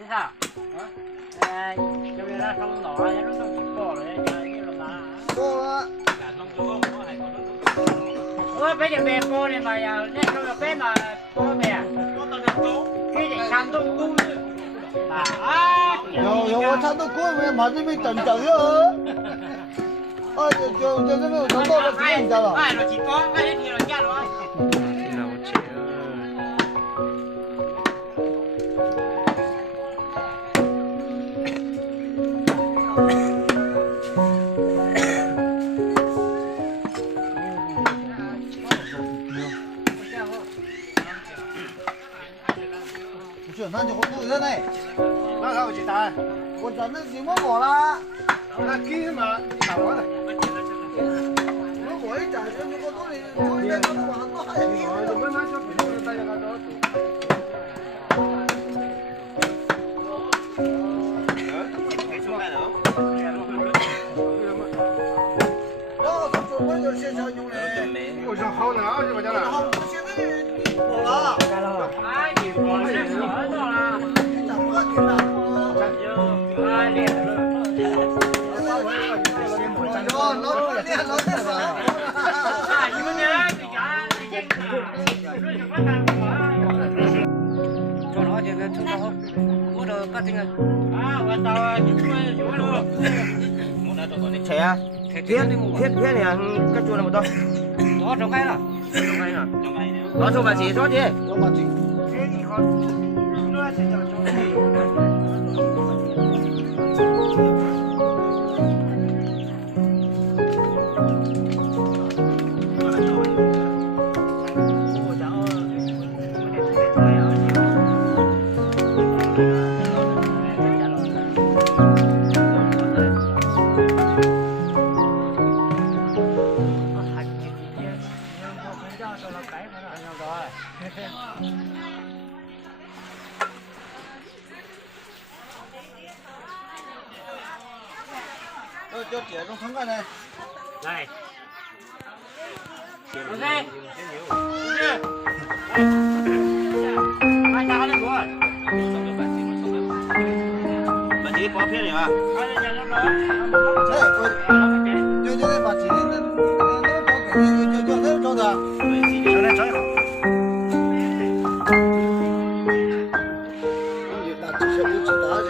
多少？这边那上老啊，也都弄爆了，也弄哪？我俾條命過你咪又一個又俾埋過咩啊？佢哋撐到高啊！我撐到高咩？馬這邊等等啊！就這邊有等到了幾人家了？哎，落幾光，哎，你落家了。那就我肚子呢，那他去打，我咱那什么我了？那给什么？打我的。我一打就我肚里，我这个晚上都还有。你们那就不用大家那都做。哦，他准备就现场用的。我想好呢，就不讲了。好，现在我了。哎，你过来了，到了。怎么给的？哎，练了。老太太。啊，你们呢？做了这个做好，我都把这个啊，我到啊，你们有了。谁呀？天亮，该做那么多。我走开了。老手把钱说去。我把这。叫姐中看看呢。来。OK。哎，拿来过。把钱包骗你啊！哎，我就把钱那包给你，就那找他。上来找一下。你把这些都知道的。